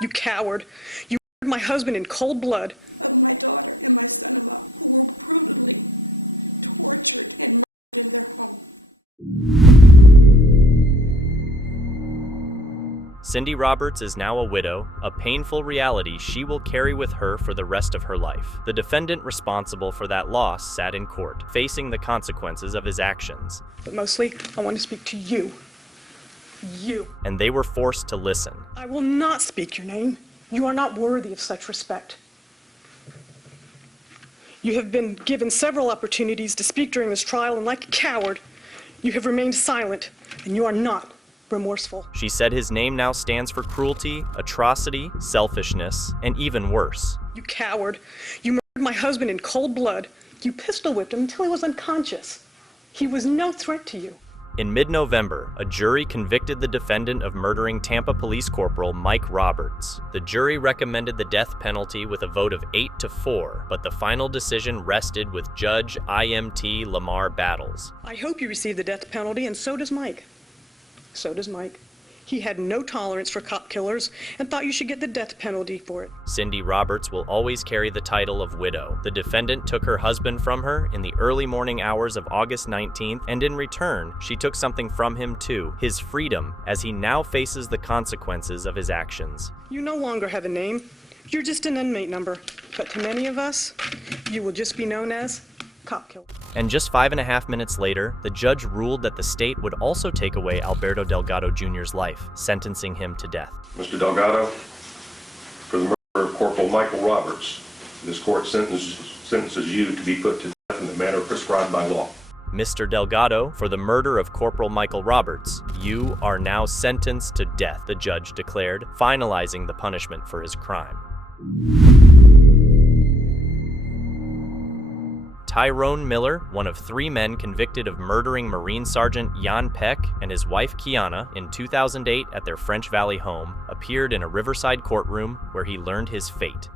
You coward. You murdered my husband in cold blood. Cindy Roberts is now a widow, a painful reality she will carry with her for the rest of her life. The defendant responsible for that loss sat in court, facing the consequences of his actions. But mostly, I want to speak to you. You. And they were forced to listen. I will not speak your name. You are not worthy of such respect. You have been given several opportunities to speak during this trial, and like a coward, you have remained silent, and you are not remorseful. She said his name now stands for cruelty, atrocity, selfishness, and even worse. You coward. You murdered my husband in cold blood. You pistol whipped him until he was unconscious. He was no threat to you. In mid-November, a jury convicted the defendant of murdering Tampa Police Corporal Mike Roberts. The jury recommended the death penalty with a vote of 8-4, but the final decision rested with Judge IMT Lamar Battles. I hope you receive the death penalty, and so does Mike. So does Mike. He had no tolerance for cop killers and thought you should get the death penalty for it. Cindy Roberts will always carry the title of widow. The defendant took her husband from her in the early morning hours of August 19th, and in return, she took something from him too, his freedom, as he now faces the consequences of his actions. You no longer have a name. You're just an inmate number. But to many of us, you will just be known as cop killer. And just 5.5 minutes later, the judge ruled that the state would also take away Alberto Delgado Jr.'s life, sentencing him to death. Mr. Delgado, for the murder of Corporal Michael Roberts, this court sentences you to be put to death in the manner prescribed by law. Mr. Delgado, for the murder of Corporal Michael Roberts, you are now sentenced to death, the judge declared, finalizing the punishment for his crime. Tyrone Miller, one of 3 men convicted of murdering Marine Sergeant Jan Peck and his wife Kiana in 2008 at their French Valley home, appeared in a Riverside courtroom where he learned his fate.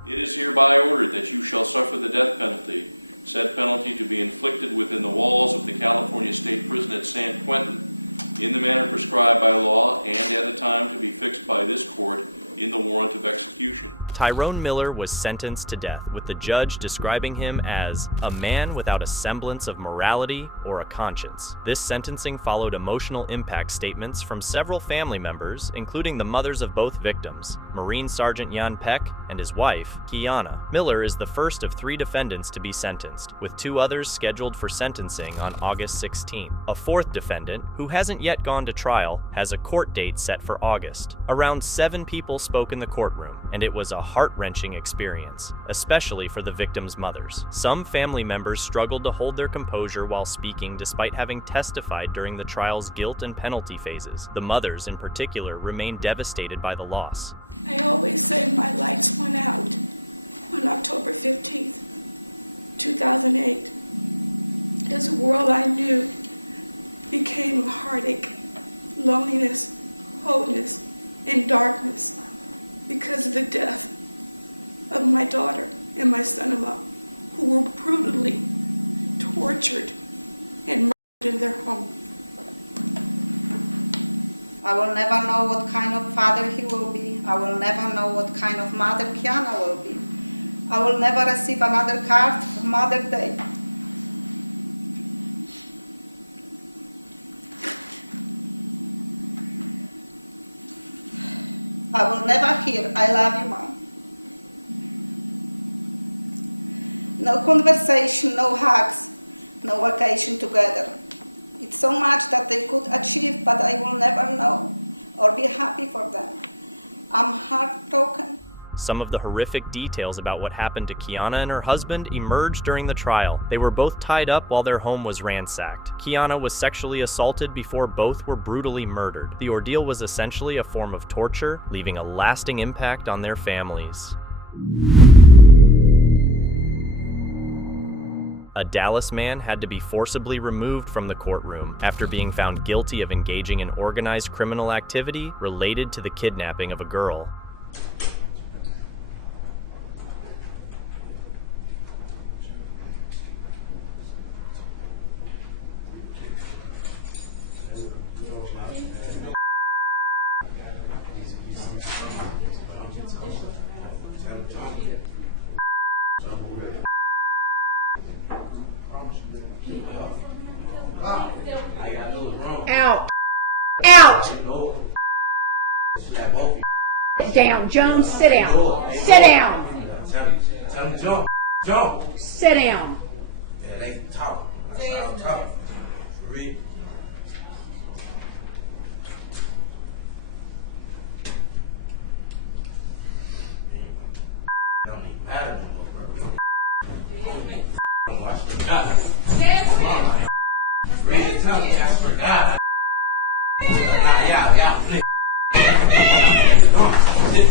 Tyrone Miller was sentenced to death, with the judge describing him as a man without a semblance of morality or a conscience. This sentencing followed emotional impact statements from several family members, including the mothers of both victims, Marine Sergeant Jan Peck and his wife, Kiana. Miller is the first of 3 defendants to be sentenced, with 2 others scheduled for sentencing on August 16th. A 4th defendant, who hasn't yet gone to trial, has a court date set for August. Around 7 people spoke in the courtroom, and it was a heart-wrenching experience, especially for the victims' mothers. Some family members struggled to hold their composure while speaking despite having testified during the trial's guilt and penalty phases. The mothers, in particular, remained devastated by the loss. Some of the horrific details about what happened to Kiana and her husband emerged during the trial. They were both tied up while their home was ransacked. Kiana was sexually assaulted before both were brutally murdered. The ordeal was essentially a form of torture, leaving a lasting impact on their families. A Dallas man had to be forcibly removed from the courtroom after being found guilty of engaging in organized criminal activity related to the kidnapping of a girl. out. Sit down, Jones, sit down. Sit down. Tell him jump. Jump. Sit down. Yeah, they talk. I'm talking. Read. Don't even matter no more, bro. I forgot. Come on, man. Read. Tell me I forgot. Yeah. Come on. Sit.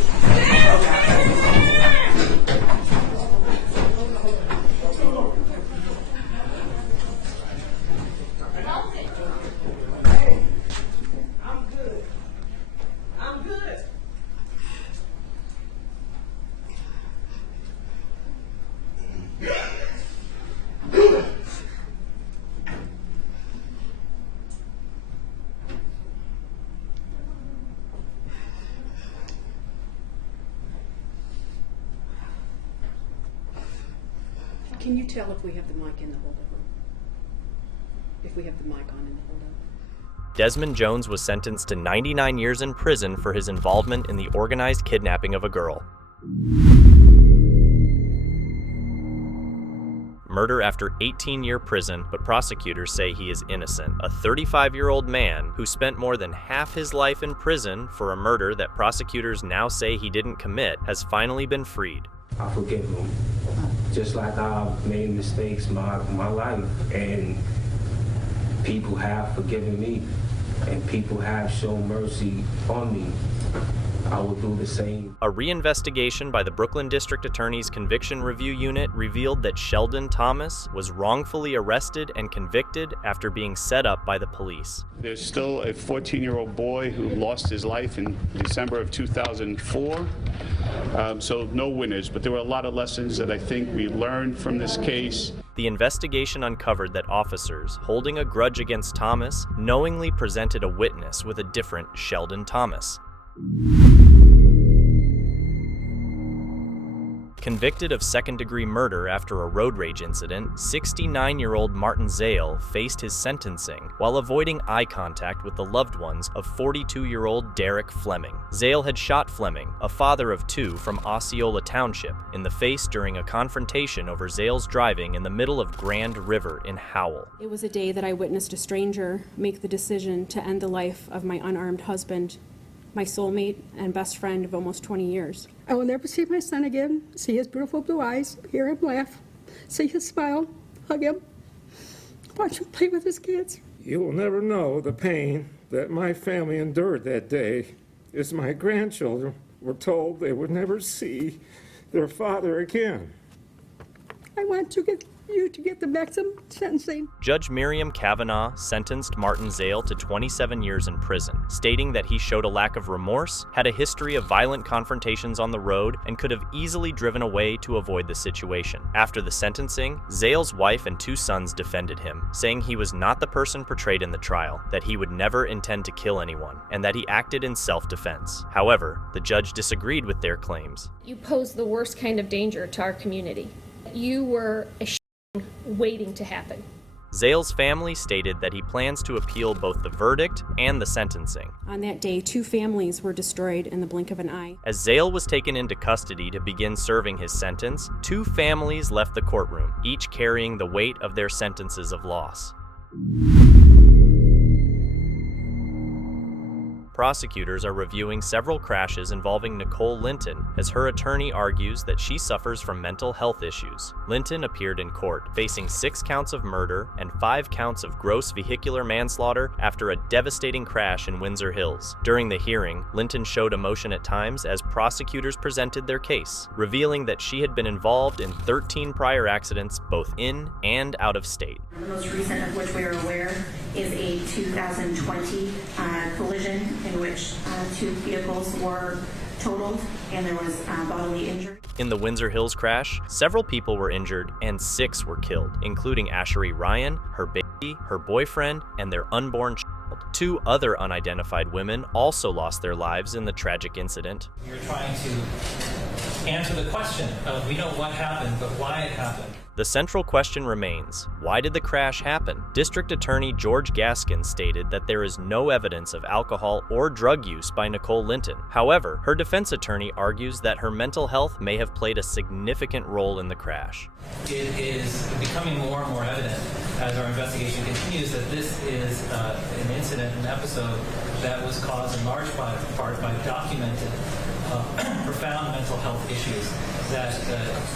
Can you tell if we have the mic in the holdover? If we have the mic on in the holdover? Desmond Jones was sentenced to 99 years in prison for his involvement in the organized kidnapping of a girl. Murder after 18-year prison, but prosecutors say he is innocent. A 35-year-old man who spent more than half his life in prison for a murder that prosecutors now say he didn't commit has finally been freed. I forgive him. Just like I've made mistakes my life, and people have forgiven me, and people have shown mercy on me. I will do the same. A reinvestigation by the Brooklyn District Attorney's Conviction Review Unit revealed that Sheldon Thomas was wrongfully arrested and convicted after being set up by the police. There's still a 14-year-old boy who lost his life in December of 2004. So no winners, but there were a lot of lessons that I think we learned from this case. The investigation uncovered that officers holding a grudge against Thomas knowingly presented a witness with a different Sheldon Thomas. Convicted of second-degree murder after a road rage incident, 69-year-old Martin Zale faced his sentencing while avoiding eye contact with the loved ones of 42-year-old Derek Fleming. Zale had shot Fleming, a father of two from Osceola Township, in the face during a confrontation over Zale's driving in the middle of Grand River in Howell. It was a day that I witnessed a stranger make the decision to end the life of my unarmed husband, my soulmate and best friend of almost 20 years. I will never see my son again, see his beautiful blue eyes, hear him laugh, see his smile, hug him, watch him play with his kids. You will never know the pain that my family endured that day as my grandchildren were told they would never see their father again. I want to get you to get the maximum sentencing. Judge Miriam Kavanaugh sentenced Martin Zale to 27 years in prison, stating that he showed a lack of remorse, had a history of violent confrontations on the road, and could have easily driven away to avoid the situation. After the sentencing, Zale's wife and two sons defended him, saying he was not the person portrayed in the trial, that he would never intend to kill anyone, and that he acted in self-defense. However, the judge disagreed with their claims. You pose the worst kind of danger to our community. You were a waiting to happen. Zale's family stated that he plans to appeal both the verdict and the sentencing. On that day, 2 families were destroyed in the blink of an eye. As Zale was taken into custody to begin serving his sentence, 2 families left the courtroom, each carrying the weight of their sentences of loss. Prosecutors are reviewing several crashes involving Nicole Linton, as her attorney argues that she suffers from mental health issues. Linton appeared in court, facing 6 counts of murder and 5 counts of gross vehicular manslaughter after a devastating crash in Windsor Hills. During the hearing, Linton showed emotion at times as prosecutors presented their case, revealing that she had been involved in 13 prior accidents both in and out of state. The most recent of which we are aware is a 2020 collision in which 2 vehicles were totaled and there was bodily injury. In the Windsor Hills crash, several people were injured and 6 were killed, including Ashery Ryan, her baby, her boyfriend, and their unborn child. 2 other unidentified women also lost their lives in the tragic incident. You're trying to answer the question of, we know what happened, but why it happened. The central question remains, why did the crash happen? District Attorney George Gaskin stated that there is no evidence of alcohol or drug use by Nicole Linton. However, her defense attorney argues that her mental health may have played a significant role in the crash. It is becoming more and more evident as our investigation continues that this is an incident, an episode that was caused in large part by documented profound mental health issues that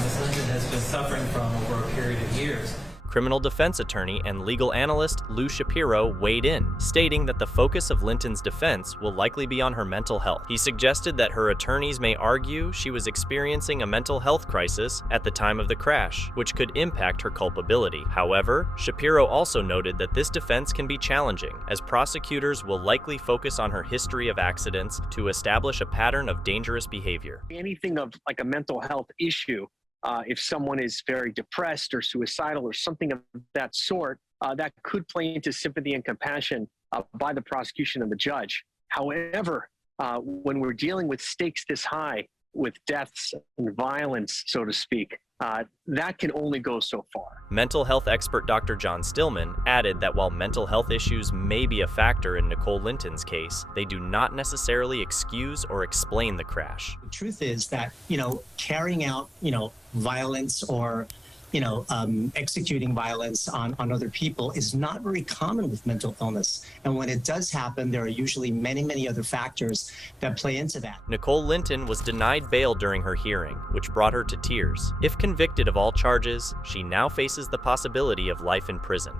Ms. Linton has been suffering from over a period of years. Criminal defense attorney and legal analyst Lou Shapiro weighed in, stating that the focus of Linton's defense will likely be on her mental health. He suggested that her attorneys may argue she was experiencing a mental health crisis at the time of the crash, which could impact her culpability. However, Shapiro also noted that this defense can be challenging, as prosecutors will likely focus on her history of accidents to establish a pattern of dangerous behavior. Anything of like a mental health issue, if someone is very depressed or suicidal or something of that sort, that could play into sympathy and compassion by the prosecution and the judge. However, when we're dealing with stakes this high, with deaths and violence, so to speak, that can only go so far. Mental health expert Dr. John Stillman added that while mental health issues may be a factor in Nicole Linton's case, they do not necessarily excuse or explain the crash. The truth is that, carrying out, violence or, executing violence on other people is not very common with mental illness. And when it does happen, there are usually many, many other factors that play into that. Nicole Linton was denied bail during her hearing, which brought her to tears. If convicted of all charges, she now faces the possibility of life in prison.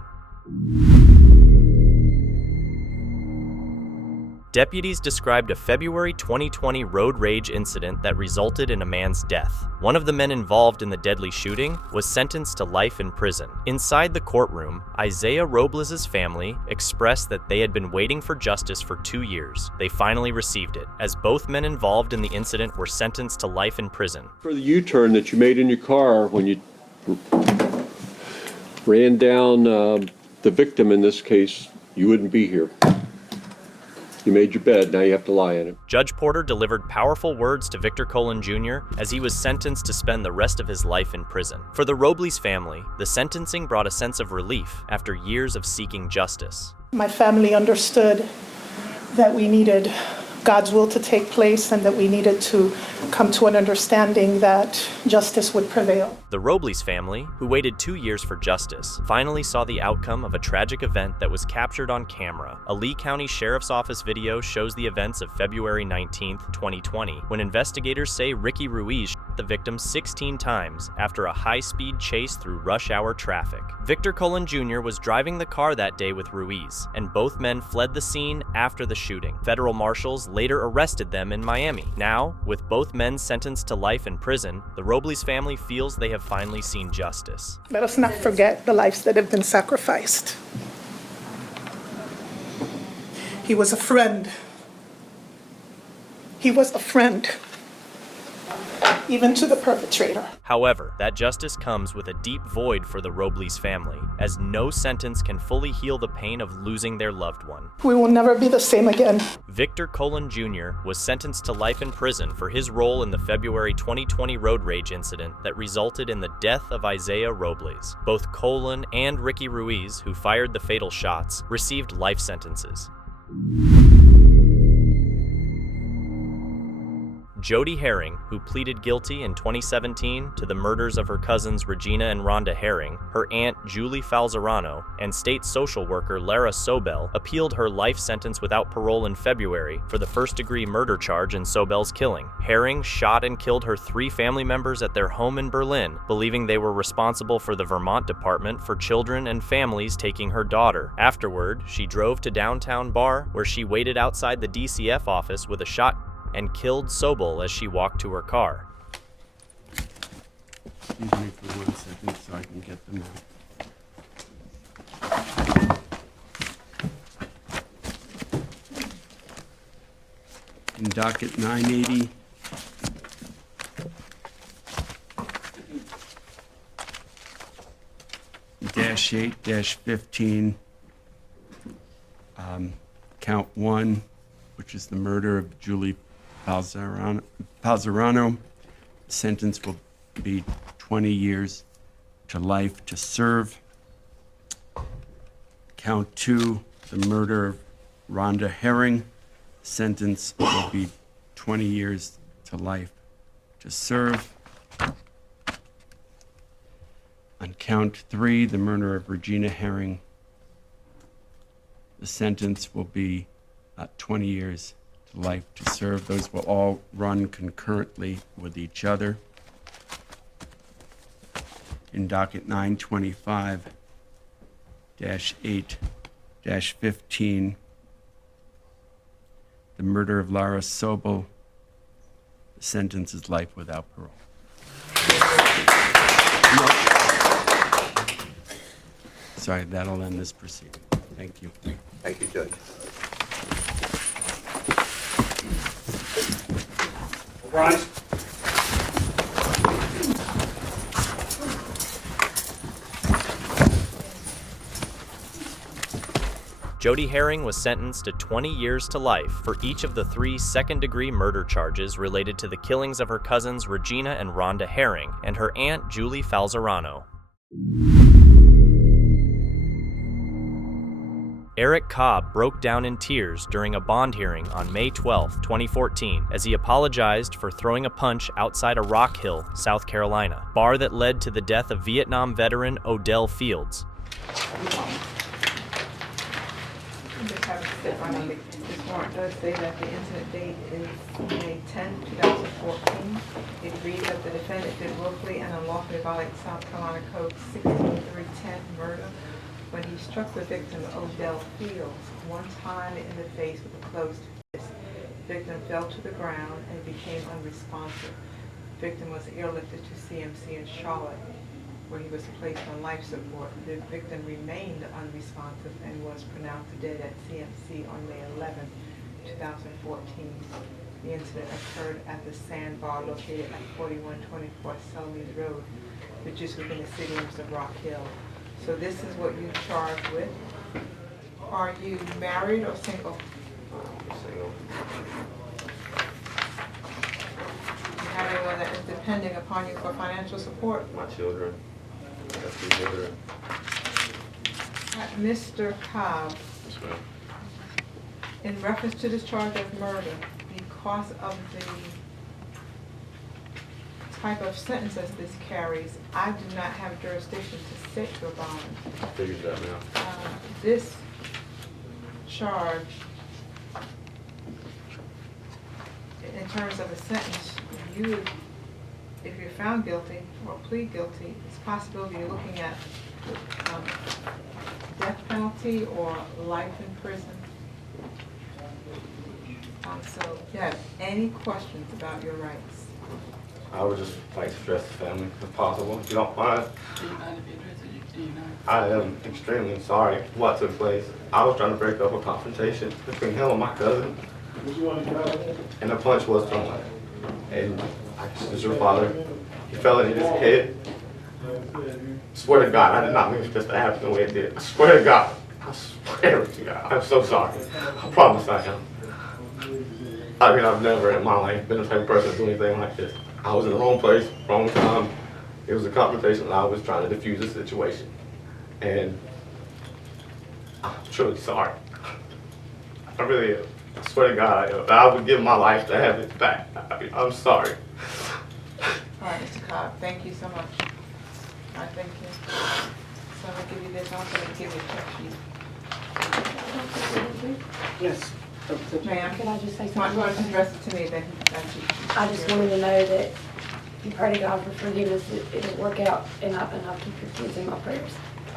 Deputies described a February 2020 road rage incident that resulted in a man's death. One of the men involved in the deadly shooting was sentenced to life in prison. Inside the courtroom, Isaiah Robles' family expressed that they had been waiting for justice for 2 years. They finally received it, as both men involved in the incident were sentenced to life in prison. For the U-turn that you made in your car when you ran down the victim in this case, you wouldn't be here. You made your bed, now you have to lie in it. Judge Porter delivered powerful words to Victor Colon Jr. as he was sentenced to spend the rest of his life in prison. For the Robles family, the sentencing brought a sense of relief after years of seeking justice. My family understood that we needed God's will to take place and that we needed to come to an understanding that justice would prevail. The Robles family, who waited 2 years for justice, finally saw the outcome of a tragic event that was captured on camera. A Lee County Sheriff's Office video shows the events of February 19, 2020, when investigators say Ricky Ruiz shot the victim 16 times after a high-speed chase through rush hour traffic. Victor Colon Jr. was driving the car that day with Ruiz, and both men fled the scene after the shooting. Federal marshals later arrested them in Miami. Now, with both men sentenced to life in prison, the Robles family feels they have finally seen justice. Let us not forget the lives that have been sacrificed. He was a friend. He was a friend, even to the perpetrator. However, that justice comes with a deep void for the Robles family, as no sentence can fully heal the pain of losing their loved one. We will never be the same again. Victor Colon Jr. was sentenced to life in prison for his role in the February 2020 road rage incident that resulted in the death of Isaiah Robles. Both Colon and Ricky Ruiz, who fired the fatal shots, received life sentences. Jody Herring, who pleaded guilty in 2017 to the murders of her cousins Regina and Rhonda Herring, her aunt Julie Falzerano, and state social worker Lara Sobel, appealed her life sentence without parole in February for the first-degree murder charge in Sobel's killing. Herring shot and killed her 3 family members at their home in Berlin, believing they were responsible for the Vermont Department for Children and Families taking her daughter. Afterward, she drove to downtown Bar, where she waited outside the DCF office with a shotgun and killed Sobel as she walked to her car. Excuse me for 1 second so I can get them out. In docket 980, -8-15, count 1, which is the murder of Julie Falzerano. Sentence will be 20 years. to life to serve. Count 2, the murder of Rhonda Herring. Sentence will be 20 years to life to serve. On count 3, the murder of Regina Herring. The sentence will be 20 years to life to serve. Those will all run concurrently with each other. In docket 925-8-15, the murder of Lara Sobel. The sentence is life without parole. Sorry, that'll end this proceeding. Thank you. Thank you, Judge. Rise. Jody Herring was sentenced to 20 years to life for each of the 3 second-degree murder charges related to the killings of her cousins Regina and Rhonda Herring and her aunt Julie Falzerano. Eric Cobb broke down in tears during a bond hearing on May 12, 2014, as he apologized for throwing a punch outside a Rock Hill, South Carolina, bar that led to the death of Vietnam veteran Odell Fields. This warrant does say that the incident date is May 10, 2014. It reads that the defendant did willfully and unlawfully violate South Carolina Code 16310, murder, when he struck the victim, Odell Fields, one time in the face with a closed fist. The victim fell to the ground and became unresponsive. The victim was airlifted to CMC in Charlotte, where he was placed on life support. The victim remained unresponsive and was pronounced dead at CMC on May 11, 2014. The incident occurred at the Sandbar located at 4124 Selmies Road, which is within the city limits of Rock Hill. So this is what you're charged with. Are you married or single? Single. Do you have anyone that is depending upon you for financial support? My children. I have 2 children. Mr. Cobb, Yes, ma'am. in reference to this charge of murder, because of the type of sentences this carries, I do not have jurisdiction to set your bond. I figured that now. This charge, in terms of a sentence, you would, if you're found guilty or plead guilty, it's a possibility you're looking at death penalty or life in prison. So, if you have any questions about your rights? I would just like to address the family if possible, if you don't mind. I am extremely sorry for what took place. I was trying to break up a confrontation between him and my cousin, and the punch was thrown. And this is your father. He fell and hit his head. I swear to God, I did not mean for this to happen the way it did. I swear to God. I swear to God. I'm so sorry. I promise I am. I mean, I've never in my life been the type of person to do anything like this. I was in the wrong place, wrong time. It was a confrontation and I was trying to defuse the situation. And I'm truly sorry. I really am. I swear to God, I would give my life to have it back. I'm sorry. All right, Mr. Cobb, thank you so much. All right, thank you. So I'm gonna give you this, I'm gonna give you a check sheet. Yes. Ma'am, Can I just say why something? don't you address it to me, then that's you. I just wanted to know that you pray to God for forgiveness, it'll work out, and I'll keep your kids in my prayers.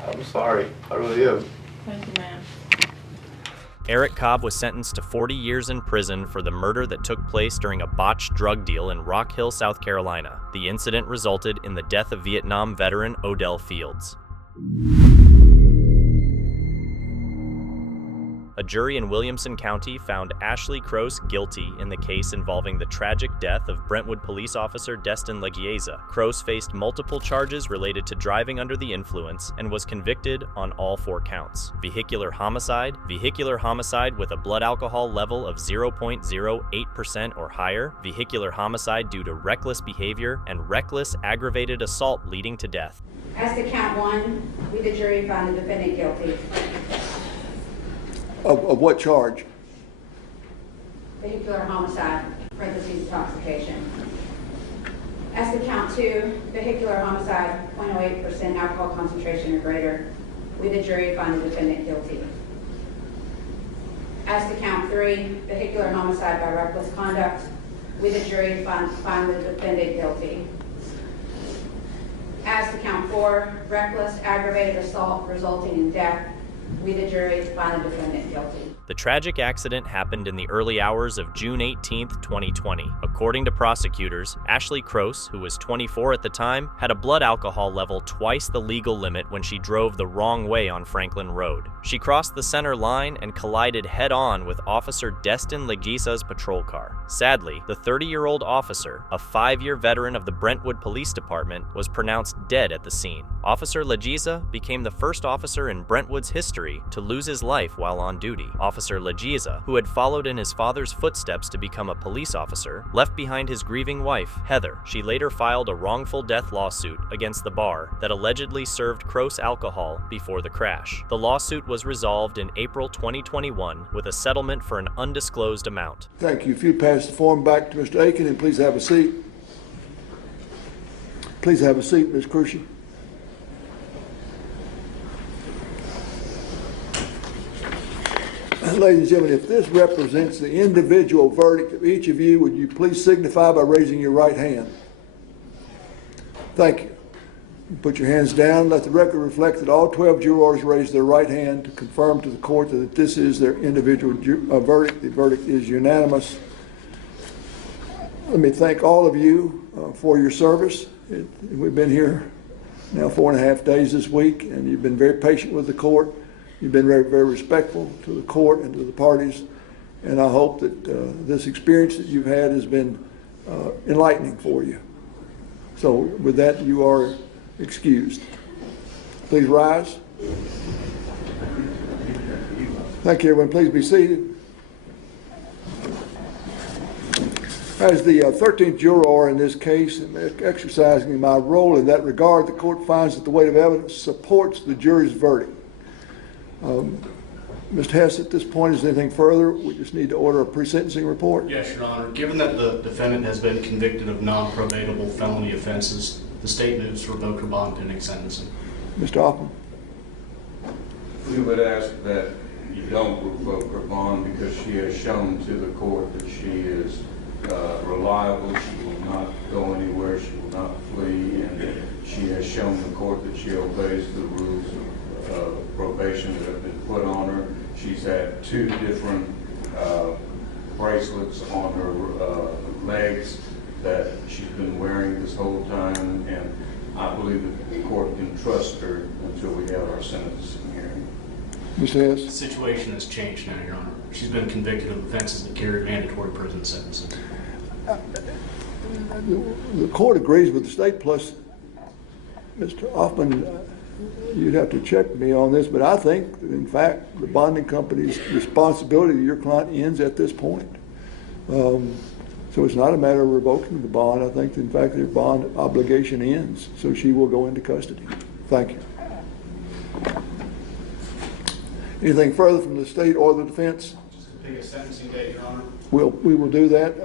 I'm sorry. I really am. Thank you, ma'am. Eric Cobb was sentenced to 40 years in prison for the murder that took place during a botched drug deal in Rock Hill, South Carolina. The incident resulted in the death of Vietnam veteran Odell Fields. A jury in Williamson County found Ashley Kroese guilty in the case involving the tragic death of Brentwood police officer Destin Legieza. Kroese faced multiple charges related to driving under the influence and was convicted on all 4 counts. Vehicular homicide with a blood alcohol level of 0.08% or higher, vehicular homicide due to reckless behavior, and reckless aggravated assault leading to death. As to count one, we, the jury, find the defendant guilty. Of what charge? Vehicular homicide, parentheses intoxication. As to count two, vehicular homicide, 0.08% alcohol concentration or greater, we, the jury, find the defendant guilty. As to count three, vehicular homicide by reckless conduct, we, the jury, find the defendant guilty. As to count four, reckless aggravated assault resulting in death, we, the jury, find the defendant guilty. The tragic accident happened in the early hours of June 18, 2020. According to prosecutors, Ashley Kroese, who was 24 at the time, had a blood alcohol level twice the legal limit when she drove the wrong way on Franklin Road. She crossed the center line and collided head-on with Officer Destin Legisa's patrol car. Sadly, the 30-year-old officer, a 5-year veteran of the Brentwood Police Department, was pronounced dead at the scene. Officer Legisa became the first officer in Brentwood's history to lose his life while on duty. Officer Legisa, who had followed in his father's footsteps to become a police officer, left behind his grieving wife, Heather. She later filed a wrongful death lawsuit against the bar that allegedly served Kroese alcohol before the crash. The lawsuit was resolved in April 2021 with a settlement for an undisclosed amount. Thank you. If you pass the form back to Mr. Aiken, and please have a seat. Please have a seat, Ms. Kroese. Ladies and gentlemen, if this represents the individual verdict of each of you, would you please signify by raising your right hand? Thank you. Put your hands down. Let the record reflect that all 12 jurors raised their right hand to confirm to the court that this is their individual verdict. The verdict is unanimous. Let me thank all of you for your service. We've been here now 4.5 days this week, and you've been very patient with the court. You've been very, very respectful to the court and to the parties, and I hope that this experience that you've had has been enlightening for you. So with that, you are excused. Please rise. Thank you, everyone. Please be seated. As the 13th juror in this case, and exercising my role in that regard, the court finds that the weight of evidence supports the jury's verdict. Mr. Hess, at this point, is there anything further? We just need to order a pre-sentencing report. Yes, Your Honor. Given that the defendant has been convicted of non-probatable felony offenses, the state moves to revoke her bond pending sentencing. Mr. Hoffman. We would ask that you don't revoke her bond because she has shown to the court that she is reliable, she will not go anywhere, she will not flee, and she has shown the court that she obeys the rules of probation that have been put on her. She's had 2 different bracelets on her legs that she's been wearing this whole time, and I believe that the court can trust her until we have our sentencing hearing. Mr. Hess? The situation has changed now, Your Honor. She's been convicted of offenses that carry mandatory prison sentences. The court agrees with the state, plus Mr. Hoffman, you'd have to check me on this, but I think that in fact the bonding company's responsibility to your client ends at this point. So it's not a matter of revoking the bond. I think that in fact their bond obligation ends, so she will go into custody. Thank you. Anything further from the state or the defense? Just to pick a sentencing date, Your Honor. We will do that.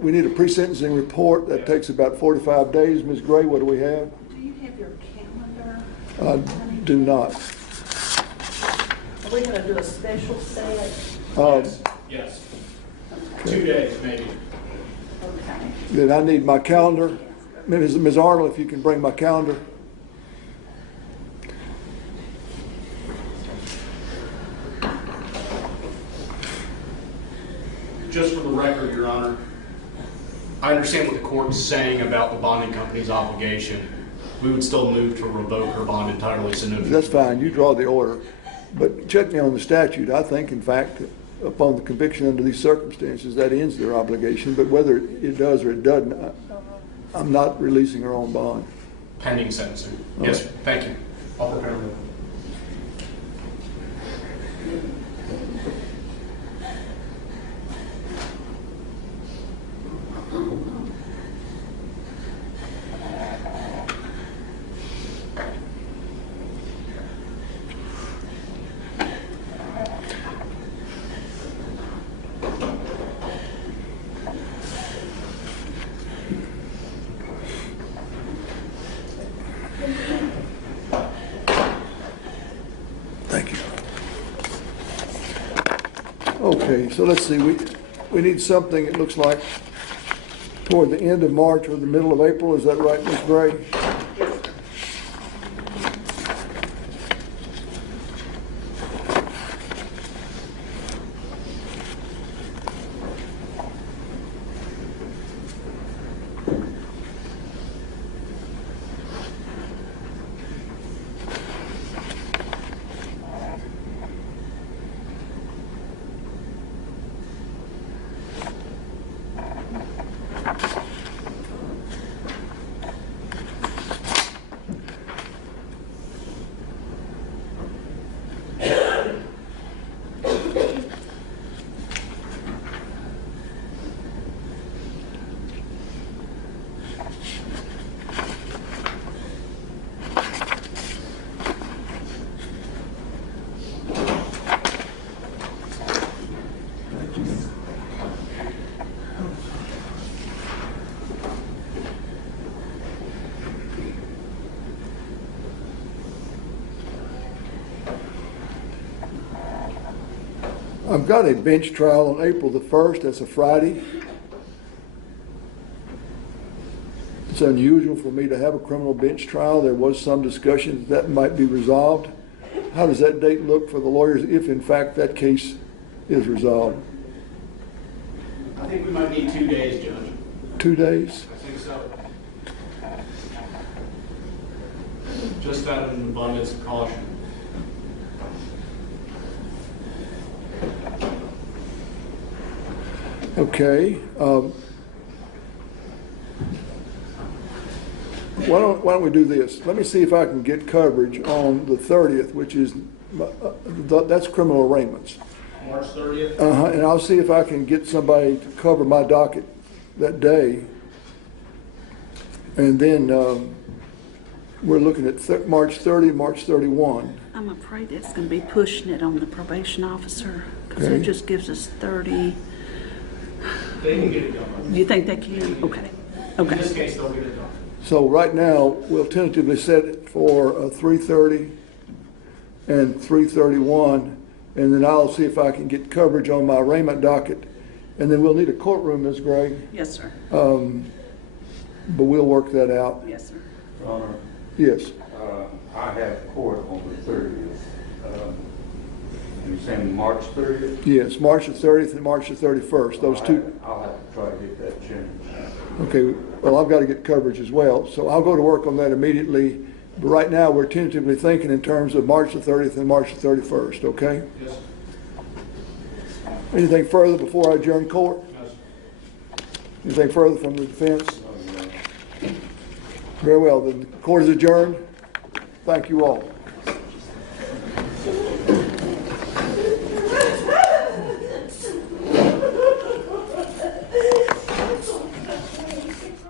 We need a pre-sentencing report. That takes about 45 days. Ms. Gray, what do we have? Do you have your calendar? I do not. Are we going to do a special set? Yes. Okay. 2 days, maybe. Okay. Then I need my calendar. Ms. Arnold, if you can bring my calendar. Just for the record, Your Honor, I understand what the court's saying about the bonding company's obligation. We would still move to revoke her bond entirely. So no. That's fine. You draw the order. But check me on the statute. I think, in fact, upon the conviction under these circumstances, that ends their obligation. But whether it does or it doesn't, I'm not releasing her on bond. Pending sentencing. Yes, sir. Thank you. I'll prepare her. Okay, so let's see, we need something, it looks like, toward the end of March or the middle of April, is that right, Ms. Gray? I've got a bench trial on April the 1st, that's a Friday. It's unusual for me to have a criminal bench trial. There was some discussion that might be resolved. How does that date look for the lawyers if in fact that case is resolved? I think we might need 2 days, Judge. 2 days? I think so. Just out of an abundance of caution. Okay. Why don't we do this? Let me see if I can get coverage on the 30th, which is, that's criminal arraignments. March 30th? And I'll see if I can get somebody to cover my docket that day. And then we're looking at March 30, March 31. I'm afraid it's going to be pushing it on the probation officer because Okay. it just gives us 30. They can get it done. Do you think they can? Okay. In this case, they'll get it done. So right now, we'll tentatively set it for 3:30 and 3:31, and then I'll see if I can get coverage on my arraignment docket. And then we'll need a courtroom, Ms. Gray. Yes, sir. But we'll work that out. Yes, sir. Your Honor, Yes. I have court on the 30th. You're saying March 30th? Yes, March the 30th and March the 31st, those two. I'll have to try to get that changed. Okay, well, I've got to get coverage as well, so I'll go to work on that immediately. But right now, we're tentatively thinking in terms of March the 30th and March the 31st, okay? Yes. Anything further before I adjourn court? Yes. Anything further from the defense? Very well, then the court is adjourned. Thank you all.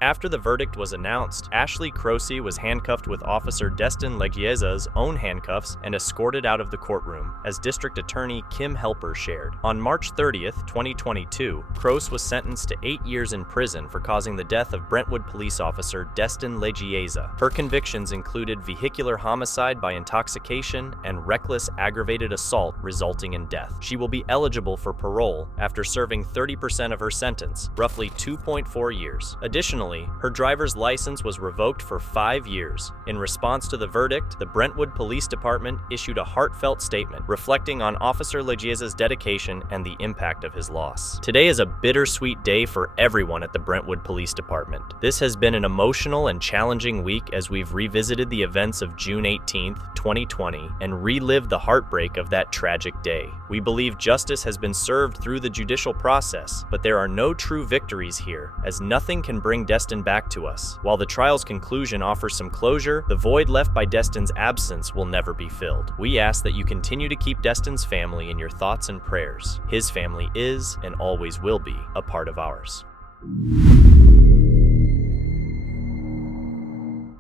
After the verdict was announced, Ashley Kroese was handcuffed with Officer Destin Legieza's own handcuffs and escorted out of the courtroom, as District Attorney Kim Helper shared. On March 30th, 2022, Kroese was sentenced to 8 years in prison for causing the death of Brentwood police officer Destin Legieza. Her convictions included vehicular homicide by intoxication and reckless aggravated assault resulting in death. She will be eligible for parole after serving 30% of her sentence, roughly 2.4 years. Additionally, her driver's license was revoked for 5 years. In response to the verdict, the Brentwood Police Department issued a heartfelt statement reflecting on Officer Legieza's dedication and the impact of his loss. Today is a bittersweet day for everyone at the Brentwood Police Department. This has been an emotional and challenging week as we've revisited the events of June 18th, 2020, and relived the heartbreak of that tragic day. We believe justice has been served through the judicial process, but there are no true victories here, as nothing can bring Destin back to us. While the trial's conclusion offers some closure, the void left by Destin's absence will never be filled. We ask that you continue to keep Destin's family in your thoughts and prayers. His family is, and always will be, a part of ours.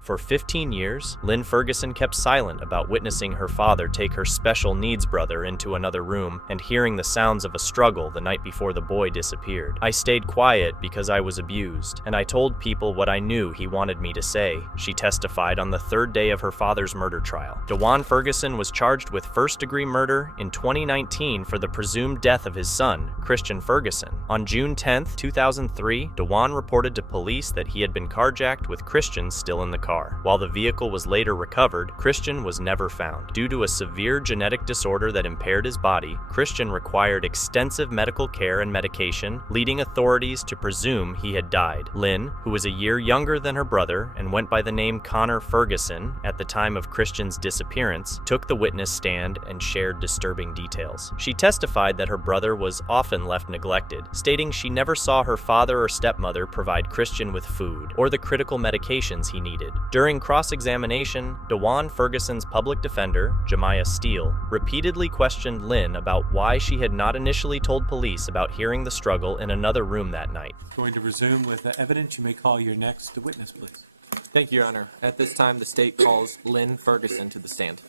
For 15 years, Lynn Ferguson kept silent about witnessing her father take her special needs brother into another room and hearing the sounds of a struggle the night before the boy disappeared. I stayed quiet because I was abused, and I told people what I knew he wanted me to say, she testified on the third day of her father's murder trial. Dewan Ferguson was charged with first-degree murder in 2019 for the presumed death of his son, Christian Ferguson. On June 10, 2003, Dewan reported to police that he had been carjacked with Christian still in the car. While the vehicle was later recovered, Christian was never found. Due to a severe genetic disorder that impaired his body, Christian required extensive medical care and medication, leading authorities to presume he had died. Lynn, who was a year younger than her brother and went by the name Connor Ferguson at the time of Christian's disappearance, took the witness stand and shared disturbing details. She testified that her brother was often left neglected, stating she never saw her father or stepmother provide Christian with food or the critical medications he needed. During cross-examination, Dewan Ferguson's public defender, Jemiah Steele, repeatedly questioned Lynn about why she had not initially told police about hearing the struggle in another room that night. Going to resume with the evidence. You may call your next witness, please. Thank you, Your Honor. At this time, the state calls Lynn Ferguson to the stand.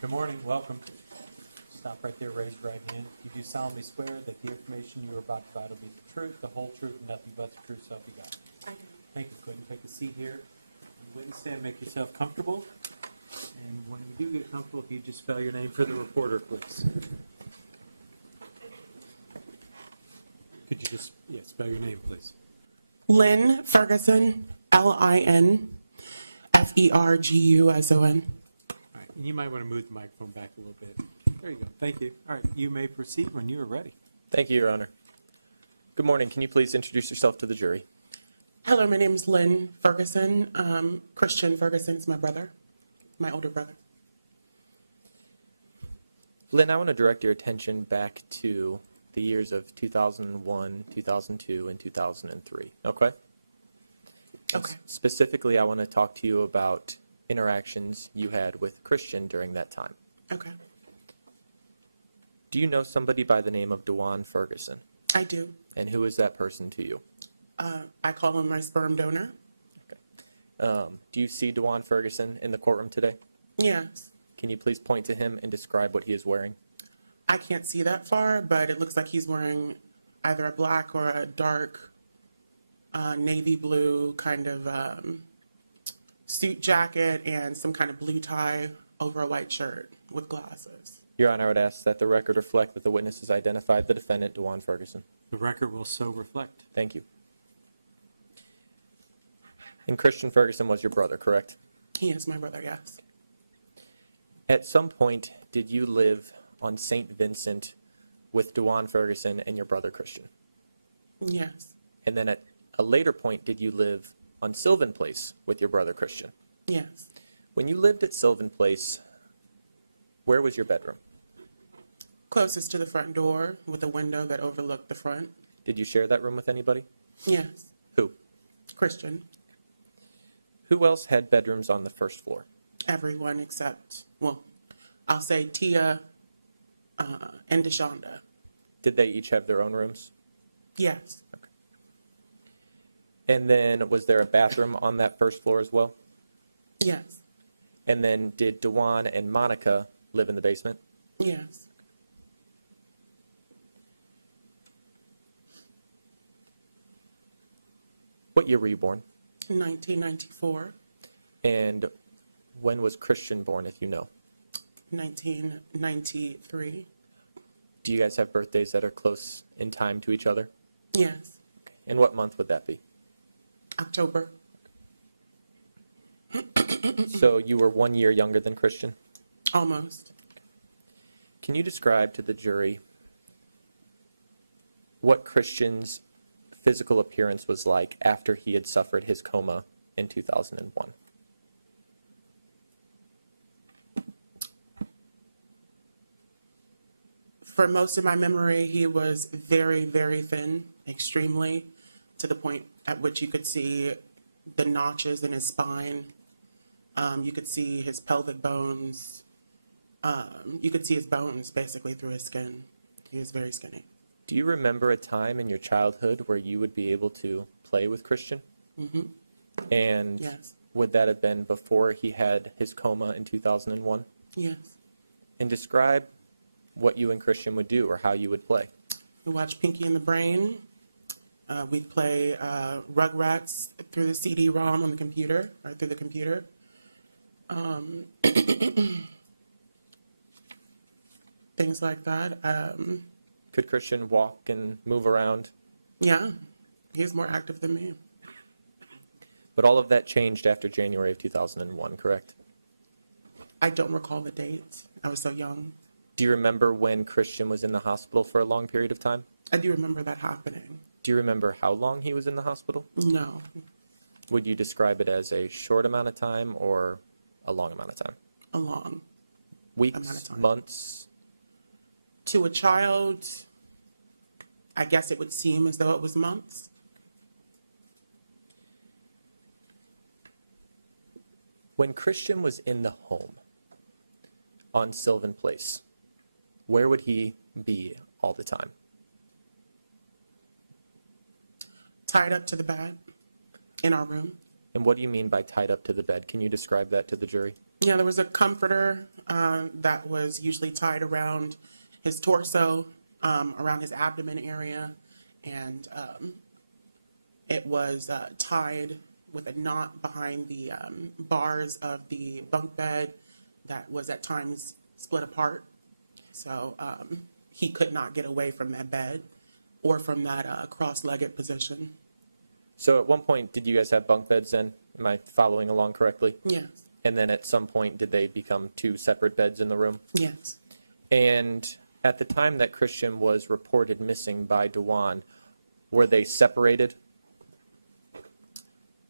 Good morning. Welcome. Stop right there. Raise your right hand. You do solemnly swear that the information you are about to provide will be the truth, the whole truth, and nothing but the truth, so help you God. I do. Thank you. Go ahead and take a seat here. Witness stand. Make yourself comfortable. And when you do get comfortable, if you just spell your name for the reporter, please. Could you just spell your name, please? Lynn Ferguson, Linferguson. All right, and you might want to move the microphone back a little bit. There you go. Thank you. All right, you may proceed when you are ready. Thank you, Your Honor. Good morning. Can you please introduce yourself to the jury? Hello, my name is Lynn Ferguson. Christian Ferguson is my brother, my older brother. Lynn, I want to direct your attention back to the years of 2001, 2002, and 2003. Okay? Okay. Specifically, I want to talk to you about interactions you had with Christian during that time. Okay. Do you know somebody by the name of Dewan Ferguson? I do. And who is that person to you? I call him my sperm donor. Do you see Dewan Ferguson in the courtroom today? Yes. Can you please point to him and describe what he is wearing? I can't see that far, but it looks like he's wearing either a black or a dark navy blue kind of suit jacket and some kind of blue tie over a white shirt with glasses. Your Honor, I would ask that the record reflect that the witness has identified the defendant, Dewan Ferguson. The record will so reflect. Thank you. And Christian Ferguson was your brother, correct? He is my brother, yes. At some point, did you live on St. Vincent with Dewan Ferguson and your brother Christian? Yes. And then at a later point, did you live on Sylvan Place with your brother Christian? Yes. When you lived at Sylvan Place, where was your bedroom? Closest to the front door with a window that overlooked the front. Did you share that room with anybody? Yes. Who? Christian. Who else had bedrooms on the first floor? Everyone except, well, I'll say Tia and Deshonda. Did they each have their own rooms? Yes. Okay. And then was there a bathroom on that first floor as well? Yes. And then did Dewan and Monica live in the basement? Yes. What year were you born? 1994. And when was Christian born, if you know? 1993. Do you guys have birthdays that are close in time to each other? Yes. Okay. And what month would that be? October. So you were 1 year younger than Christian? Almost. Can you describe to the jury what Christian's physical appearance was like after he had suffered his coma in 2001? For most of my memory, he was very, very thin, extremely, to the point at which you could see the notches in his spine. You could see his pelvic bones. You could see his bones basically through his skin. He was very skinny. Do you remember a time in your childhood where you would be able to play with Christian? Mm-hmm. And Yes. would that have been before he had his coma in 2001? Yes. And describe what you and Christian would do or how you would play. We watch Pinky and the Brain. We'd play Rugrats through the CD-ROM on the computer, or through the computer. Things like that. Could Christian walk and move around? Yeah, he's more active than me. But all of that changed after January of 2001, correct? I don't recall the dates. I was so young. Do you remember when Christian was in the hospital for a long period of time? I do remember that happening. Do you remember how long he was in the hospital? No. Would you describe it as a short amount of time or a long amount of time? A long Weeks, amount of time. months? To a child, I guess it would seem as though it was months. When Christian was in the home on Sylvan Place, where would he be all the time? Tied up to the bed in our room. And what do you mean by tied up to the bed? Can you describe that to the jury? Yeah, there was a comforter that was usually tied around his torso, around his abdomen area, and it was tied with a knot behind the bars of the bunk bed that was at times split apart. So he could not get away from that bed or from that cross-legged position. So at one point, did you guys have bunk beds then? Am I following along correctly? Yes. And then at some point, did they become two separate beds in the room? Yes. And at the time that Christian was reported missing by Dewan, were they separated?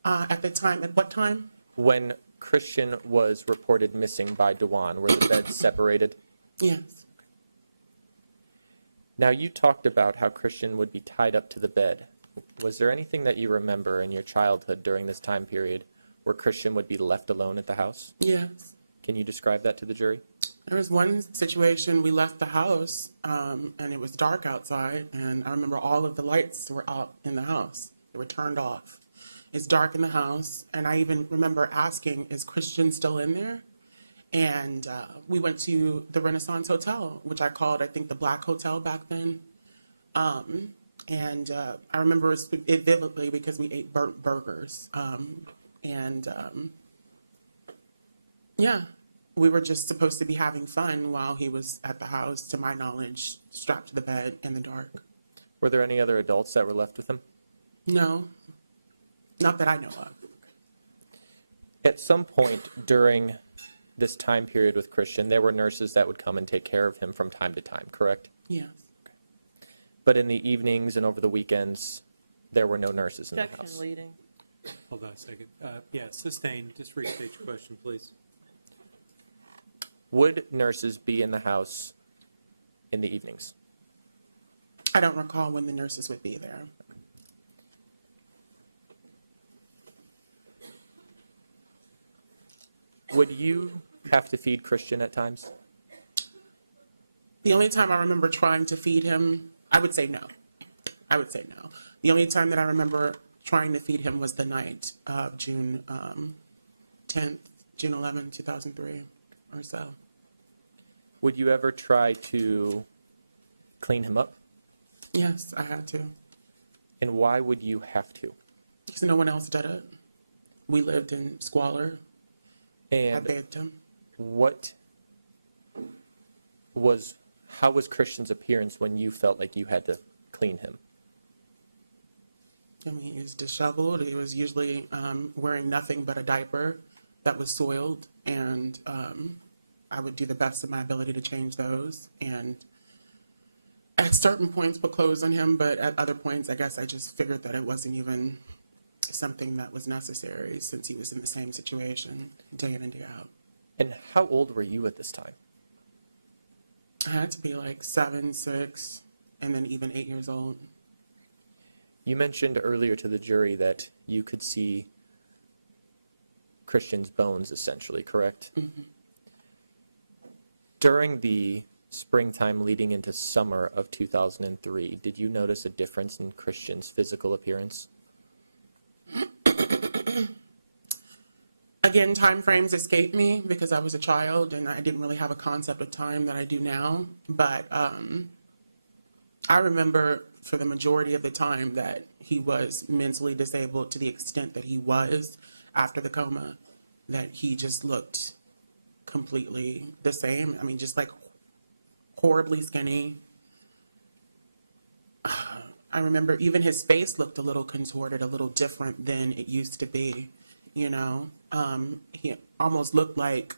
At the time, at what time? When Christian was reported missing by Dewan, were the beds separated? Yes. Now, you talked about how Christian would be tied up to the bed. Was there anything that you remember in your childhood during this time period where Christian would be left alone at the house? Yes. Can you describe that to the jury? There was one situation, we left the house, and it was dark outside, and I remember all of the lights were out in the house. They were turned off. It's dark in the house, and I even remember asking, is Christian still in there? And we went to the Renaissance Hotel, which I called, I think, the Black Hotel back then. And I remember it vividly because we ate burnt burgers. Yeah, we were just supposed to be having fun while he was at the house, to my knowledge, strapped to the bed in the dark. Were there any other adults that were left with him? No, not that I know of. At some point during this time period with Christian, there were nurses that would come and take care of him from time to time, correct? Yes. But in the evenings and over the weekends, there were no nurses in the house. leading. Hold on a second. Yeah, sustained. Just restate your question, please. Would nurses be in the house in the evenings? I don't recall when the nurses would be there. Would you have to feed Christian at times? The only time I remember trying to feed him, I would say no. I would say no. The only time that I remember trying to feed him was the night of June 10th, June 11, 2003 or so. Would you ever try to clean him up? Yes, I had to. And why would you have to? Because no one else did it. We lived in squalor. I And begged him. how was Christian's appearance when you felt like you had to clean him? I mean, he was disheveled. He was usually wearing nothing but a diaper that was soiled, and I would do the best of my ability to change those. And at certain points, put clothes on him, but at other points, I guess I just figured that it wasn't even something that was necessary since he was in the same situation day in and day out. And how old were you at this time? I had to be like 7, 6, and then even 8 years old. You mentioned earlier to the jury that you could see Christian's bones, essentially, correct? Mm-hmm. During the springtime leading into summer of 2003, did you notice a difference in Christian's physical appearance? Again, time frames escape me because I was a child and I didn't really have a concept of time that I do now. But I remember for the majority of the time that he was mentally disabled to the extent that he was after the coma, that he just looked completely the same. I mean, just like horribly skinny. I remember even his face looked a little contorted, a little different than it used to be, you know. He almost looked like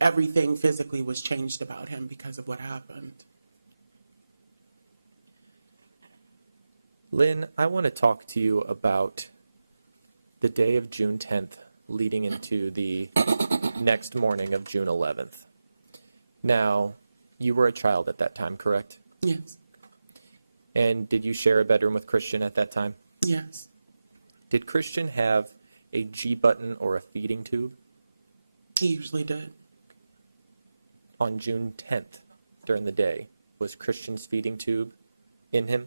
everything physically was changed about him because of what happened. Lynn, I want to talk to you about the day of June 10th leading into the next morning of June 11th. Now, you were a child at that time, correct? Yes. And did you share a bedroom with Christian at that time? Yes. Did Christian have a G button or a feeding tube? He usually did. On June 10th, during the day, was Christian's feeding tube in him?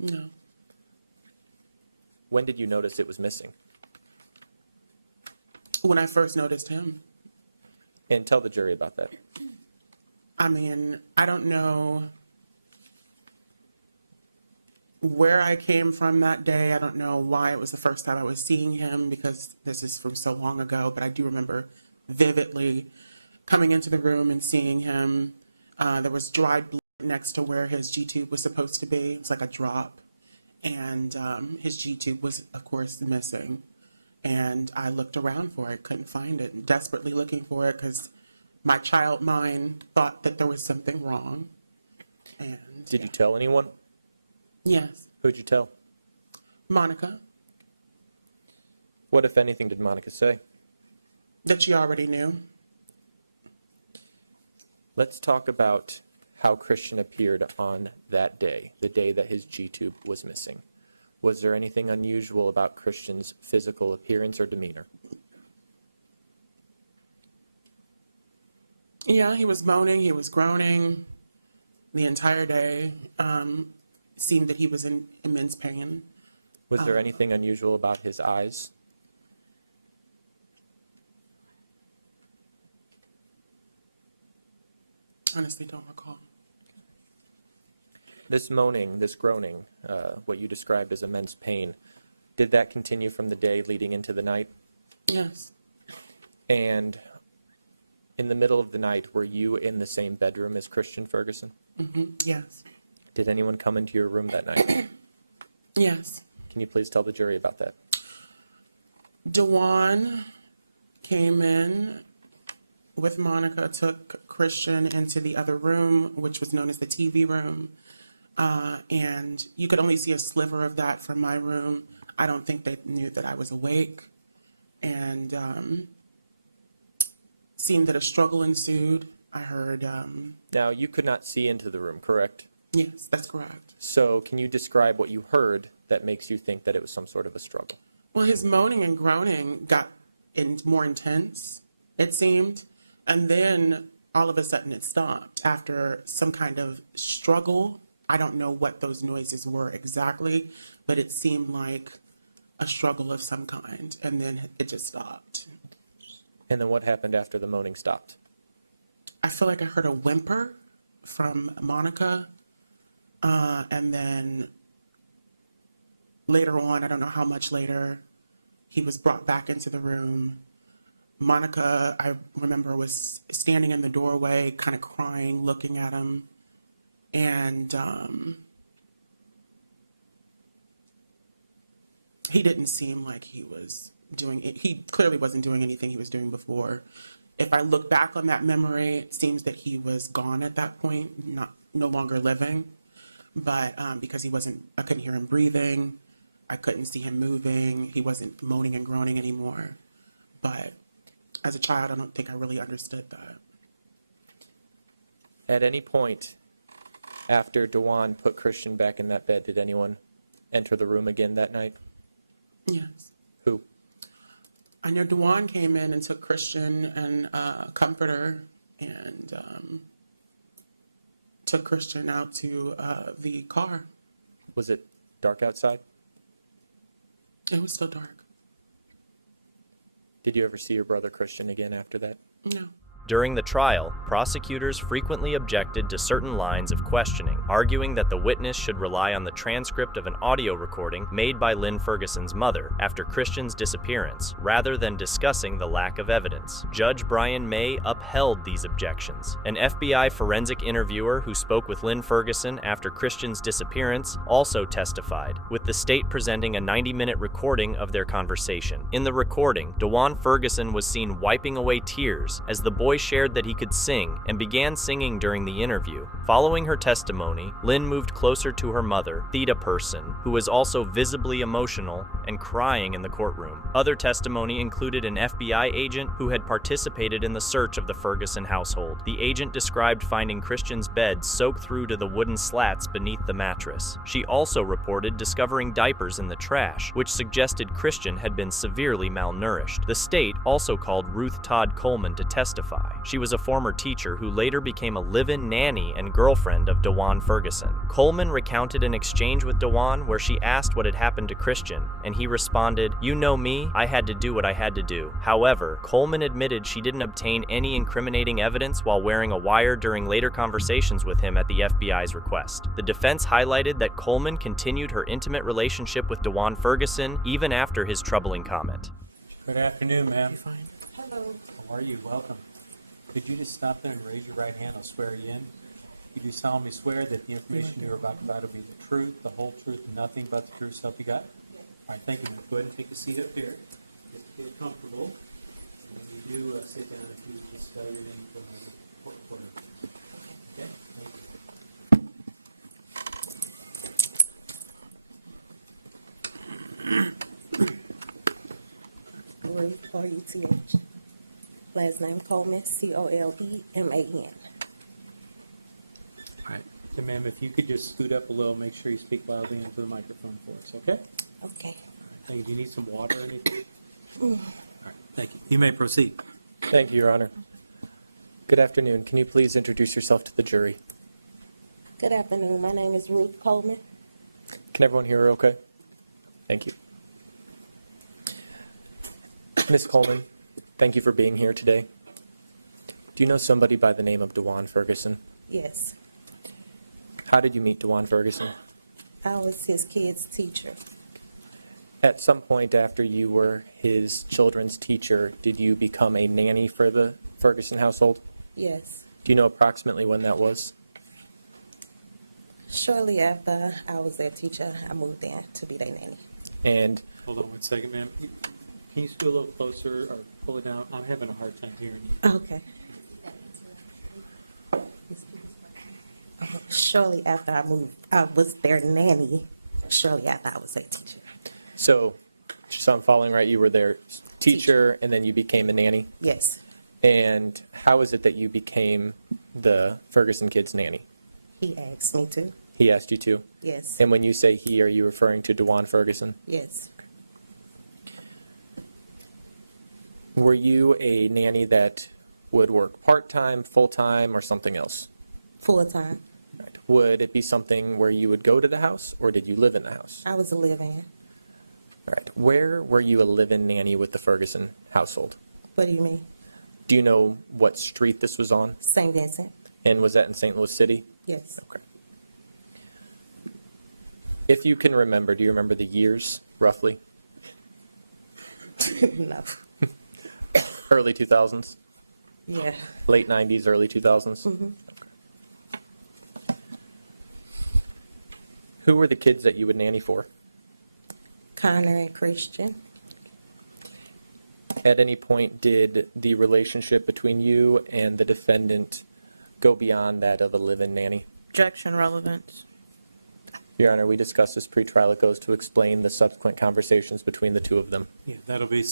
No. When did you notice it was missing? When I first noticed him. And tell the jury about that. I mean, I don't know where I came from that day. I don't know why it was the first time I was seeing him because this is from so long ago, but I do remember vividly coming into the room and seeing him. There was dried blood next to where his G-tube was supposed to be. It was like a drop. And his G-tube was, of course, missing. And I looked around for it, couldn't find it, desperately looking for it because my child mind thought that there was something wrong. And did you tell anyone? Yes. Who'd you tell? Monica. What, if anything, did Monica say? That she already knew. Let's talk about how Christian appeared on that day, the day that his G-tube was missing. Was there anything unusual about Christian's physical appearance or demeanor? Yeah, he was moaning, he was groaning the entire day. Seemed that he was in immense pain. Was there anything unusual about his eyes? Honestly, don't recall. This moaning, this groaning, what you described as immense pain, did that continue from the day leading into the night? Yes. And in the middle of the night, were you in the same bedroom as Christian Ferguson? Mm-hmm. Yes. Did anyone come into your room that night? Yes. Can you please tell the jury about that? Dewan came in with Monica, took Christian into the other room, which was known as the TV room. And you could only see a sliver of that from my room. I don't think they knew that I was awake. And seemed that a struggle ensued. I heard... Now, you could not see into the room, correct? Yes, that's correct. So can you describe what you heard that makes you think that it was some sort of a struggle? Well, his moaning and groaning got more intense, it seemed. And then all of a sudden it stopped after some kind of struggle. I don't know what those noises were exactly, but it seemed like a struggle of some kind. And then it just stopped. And then what happened after the moaning stopped? I feel like I heard a whimper from Monica. And then later on, I don't know how much later, he was brought back into the room. Monica, I remember, was standing in the doorway, kind of crying, looking at him. And he didn't seem like he was doing it. He clearly wasn't doing anything he was doing before. If I look back on that memory, it seems that he was gone at that point, no longer living. But because I couldn't hear him breathing, I couldn't see him moving, he wasn't moaning and groaning anymore. But as a child, I don't think I really understood that. At any point after Dewan put Christian back in that bed, did anyone enter the room again that night? Yes. Who? I know Dewan came in and took Christian and a comforter and took Christian out to the car. Was it dark outside? It was still dark. Did you ever see your brother Christian again after that? No. During the trial, prosecutors frequently objected to certain lines of questioning, arguing that the witness should rely on the transcript of an audio recording made by Lynn Ferguson's mother after Christian's disappearance, rather than discussing the lack of evidence. Judge Brian May upheld these objections. An FBI forensic interviewer who spoke with Lynn Ferguson after Christian's disappearance also testified, with the state presenting a 90-minute recording of their conversation. In the recording, Dewan Ferguson was seen wiping away tears as the boy shared that he could sing and began singing during the interview. Following her testimony, Lynn moved closer to her mother, Theda Person, who was also visibly emotional and crying in the courtroom. Other testimony included an FBI agent who had participated in the search of the Ferguson household. The agent described finding Christian's bed soaked through to the wooden slats beneath the mattress. She also reported discovering diapers in the trash, which suggested Christian had been severely malnourished. The state also called Ruth Todd Coleman to testify. She was a former teacher who later became a live-in nanny and girlfriend of Dewan Ferguson. Coleman recounted an exchange with Dewan where she asked what had happened to Christian, and he responded, "You know me, I had to do what I had to do." However, Coleman admitted she didn't obtain any incriminating evidence while wearing a wire during later conversations with him at the FBI's request. The defense highlighted that Coleman continued her intimate relationship with Dewan Ferguson even after his troubling comment. Good afternoon, ma'am. Hello. How are you? Welcome. Could you just stop there and raise your right hand? I'll swear you in. You do solemnly swear that the information you're about to provide will be the truth, the whole truth, and nothing but the truth, so help you God? All right, thank you. Go ahead and take a seat up here. Get comfortable. And when you do sit down, if you just spell your name for my recorder. Okay? Roof, R-U-T-H. Last name Coleman, C-O-L-E-M-A-N. All right. So, ma'am, if you could just scoot up a little, make sure you speak loudly into the microphone for us, okay? Okay. All right, thank you. Do you need some water or anything? Mm. All right, thank you. You may proceed. Thank you, Your Honor. Good afternoon. Can you please introduce yourself to the jury? Good afternoon. My name is Ruth Coleman. Can everyone hear her okay? Thank you. Ms. Coleman, thank you for being here today. Do you know somebody by the name of Dewan Ferguson? Yes. How did you meet Dewan Ferguson? I was his kid's teacher. At some point after you were his children's teacher, did you become a nanny for the Ferguson household? Yes. Do you know approximately when that was? Shortly after I was their teacher, I moved in to be their nanny. And hold on 1 second, ma'am. Can you scoot a little closer or pull it down? I'm having a hard time hearing you. Okay. Shortly after I moved, I was their nanny. Shortly after I was their teacher. so I'm following right, you were their teacher and then you became a nanny? Yes. And how is it that you became the Ferguson kid's nanny? He asked me to. He asked you to? Yes. And when you say he, are you referring to Dewan Ferguson? Yes. Were you a nanny that would work part-time, full-time, or something else? Full-time. Right. Would it be something where you would go to the house, or did you live in the house? I was a live-in. All right. Where were you a live-in nanny with the Ferguson household? What do you mean? Do you know what street this was on? St. Vincent. And was that in St. Louis City? Yes. Okay. If you can remember, do you remember the years, roughly? No. Early 2000s? Yeah. Late 90s, early 2000s? Mm-hmm. Who were the kids that you would nanny for? Connor and Christian. At any point, did the relationship between you and the defendant go beyond that of a live-in nanny? Objection, relevance. Your Honor, we discussed this pretrial. It goes to explain the subsequent conversations between the two of them. Yeah, that'll be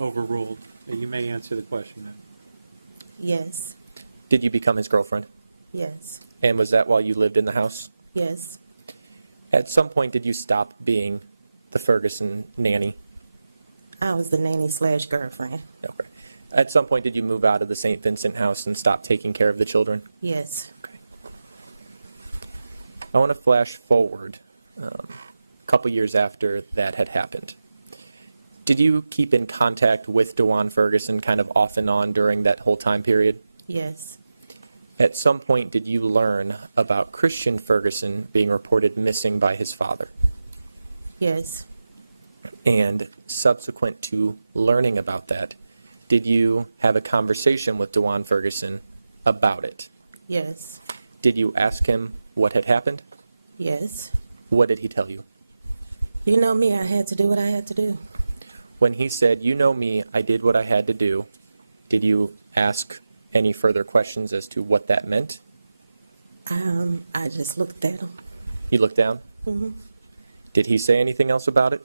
overruled. You may answer the question then. Yes. Did you become his girlfriend? Yes. And was that while you lived in the house? Yes. At some point, did you stop being the Ferguson nanny? I was the nanny / girlfriend. Okay. At some point, did you move out of the St. Vincent house and stop taking care of the children? Yes. I want to flash forward a couple years after that had happened. Did you keep in contact with Dewan Ferguson kind of off and on during that whole time period? Yes. At some point, did you learn about Christian Ferguson being reported missing by his father? Yes. And subsequent to learning about that, did you have a conversation with Dewan Ferguson about it? Yes. Did you ask him what had happened? Yes. What did he tell you? You know me, I had to do what I had to do. When he said, "You know me, I did what I had to do," did you ask any further questions as to what that meant? I just looked at him. You looked down? Mm-hmm. Did he say anything else about it?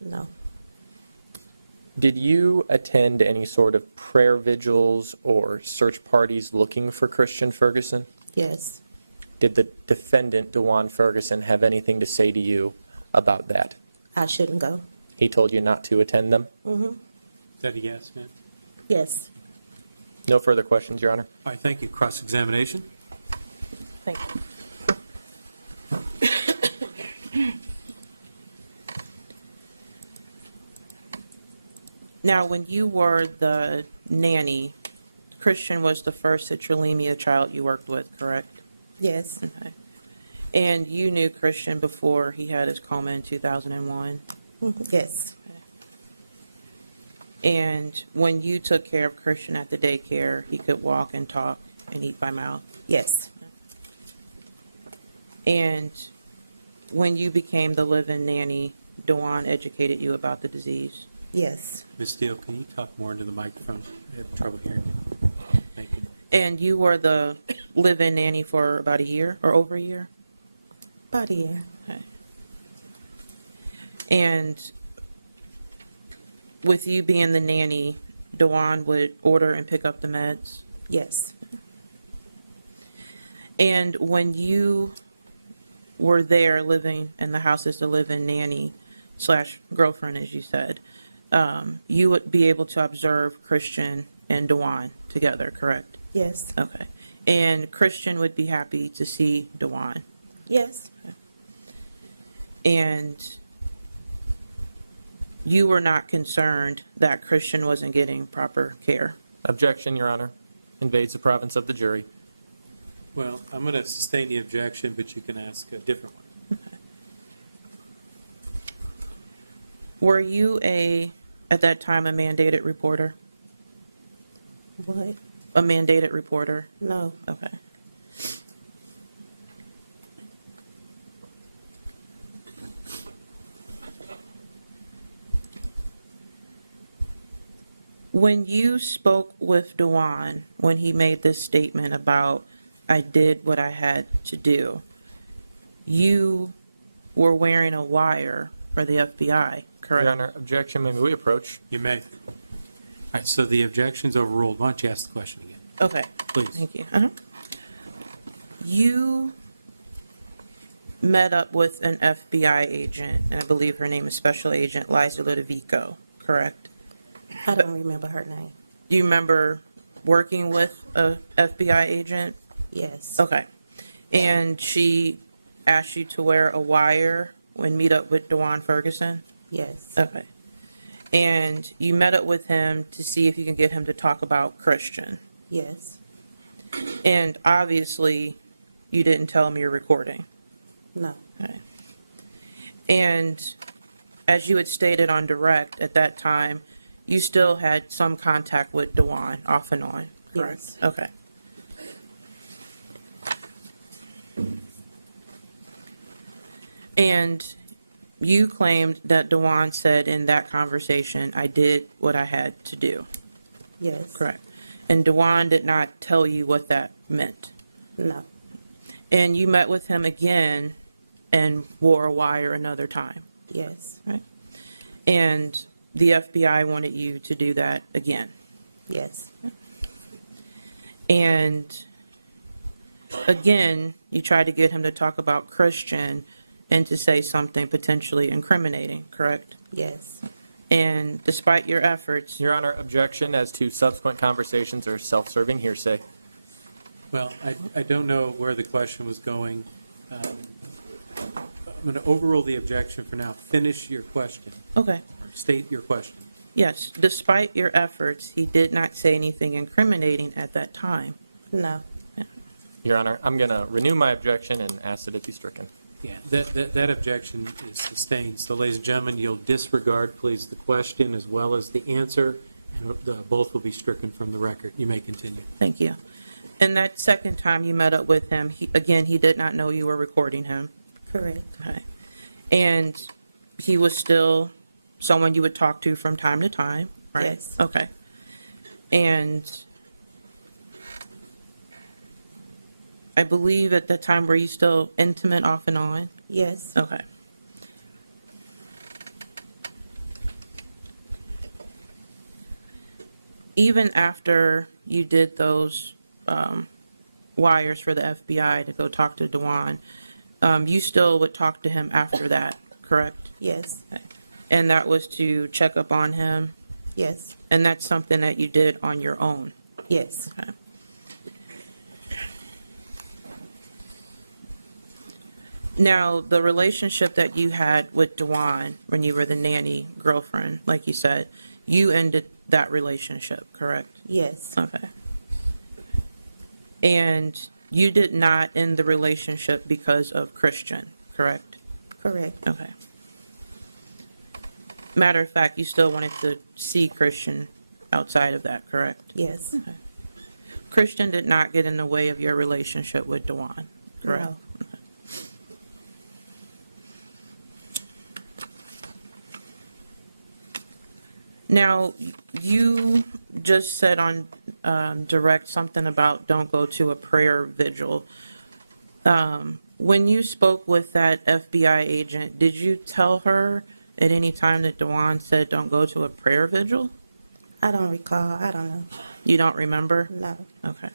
No. Did you attend any sort of prayer vigils or search parties looking for Christian Ferguson? Yes. Did the defendant, Dewan Ferguson, have anything to say to you about that? I shouldn't go. He told you not to attend them? Mm-hmm. Is that a yes, ma'am? Yes. No further questions, Your Honor. All right, thank you. Cross-examination. Thank you. Now, when you were the nanny, Christian was the first citrullemia child you worked with, correct? Yes. Okay. And you knew Christian before he had his coma in 2001? Yes. And when you took care of Christian at the daycare, he could walk and talk and eat by mouth? Yes. And when you became the live-in nanny, Dewan educated you about the disease? Yes. Ms. Steele, can you talk more into the microphone? I have trouble hearing you. Thank you. And you were the live-in nanny for about a year or over a year? About a year. Okay. And with you being the nanny, Dewan would order and pick up the meds? Yes. And when you were there living in the house as the live-in nanny / girlfriend, as you said, you would be able to observe Christian and Dewan together, correct? Yes. Okay. And Christian would be happy to see Dewan? Yes. And you were not concerned that Christian wasn't getting proper care? Objection, Your Honor. Invades the province of the jury. Well, I'm going to sustain the objection, but you can ask a different one. Were you at that time, a mandated reporter? What? A mandated reporter? No. Okay. When you spoke with Dewan, when he made this statement about, "I did what I had to do," you were wearing a wire for the FBI, correct? Your Honor, objection. May we approach? You may. All right, so the objection's overruled. Why don't you ask the question again? Okay. Please. Thank you. You met up with an FBI agent, and I believe her name is Special Agent Liza Ludovico, correct? I don't remember her name. Do you remember working with a FBI agent? Yes. Okay. And she asked you to wear a wire when meet up with Dewan Ferguson? Yes. Okay. And you met up with him to see if you can get him to talk about Christian? Yes. And obviously, you didn't tell him you're recording? No. Okay. And as you had stated on direct at that time, you still had some contact with Dewan, off and on, correct? Yes. Okay. And you claimed that Dewan said in that conversation, "I did what I had to do." Yes. Correct. And Dewan did not tell you what that meant? No. And you met with him again and wore a wire another time? Yes. Right. And the FBI wanted you to do that again? Yes. And again, you tried to get him to talk about Christian and to say something potentially incriminating, correct? Yes. And despite your efforts, Your Honor, objection as to subsequent conversations or self-serving hearsay. Well, I don't know where the question was going. I'm going to overrule the objection for now. Finish your question. okay. State your question. Yes, despite your efforts, he did not say anything incriminating at that time. No. Your Honor, I'm going to renew my objection and ask that it be stricken. Yeah, that objection is sustained. So, ladies and gentlemen, you'll disregard, please, the question as well as the answer. Both will be stricken from the record. You may continue. Thank you. And that second time you met up with him, he did not know you were recording him. Correct. Okay. And he was still someone you would talk to from time to time, right? Yes. Okay. And I believe at the time, were you still intimate off and on? Yes. Okay. Even after you did those wires for the FBI to go talk to Dewan, you still would talk to him after that, correct? Yes. Okay. And that was to check up on him? Yes. And that's something that you did on your own? Yes. Okay. Now, the relationship that you had with Dewan when you were the nanny girlfriend, like you said, you ended that relationship, correct? Yes. Okay. And you did not end the relationship because of Christian, correct? Correct. Okay. Matter of fact, you still wanted to see Christian outside of that, correct? Yes. Okay. Christian did not get in the way of your relationship with Dewan, correct? No. Now, you just said on direct something about don't go to a prayer vigil. When you spoke with that FBI agent, did you tell her at any time that Dewan said don't go to a prayer vigil? I don't recall. I don't know. You don't remember? No. Okay.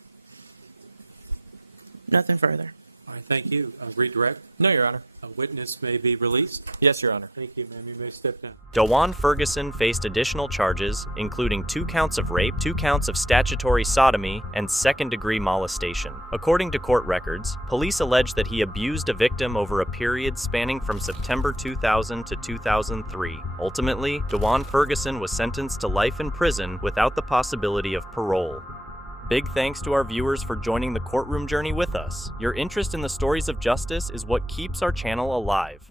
Nothing further. All right, thank you. Redirect. No, Your Honor. A witness may be released. Yes, Your Honor. Thank you, ma'am. You may step down. Dewan Ferguson faced additional charges, including 2 counts of rape, 2 counts of statutory sodomy, and second-degree molestation. According to court records, police allege that he abused a victim over a period spanning from September 2000 to 2003. Ultimately, Dewan Ferguson was sentenced to life in prison without the possibility of parole. Big thanks to our viewers for joining the courtroom journey with us. Your interest in the stories of justice is what keeps our channel alive.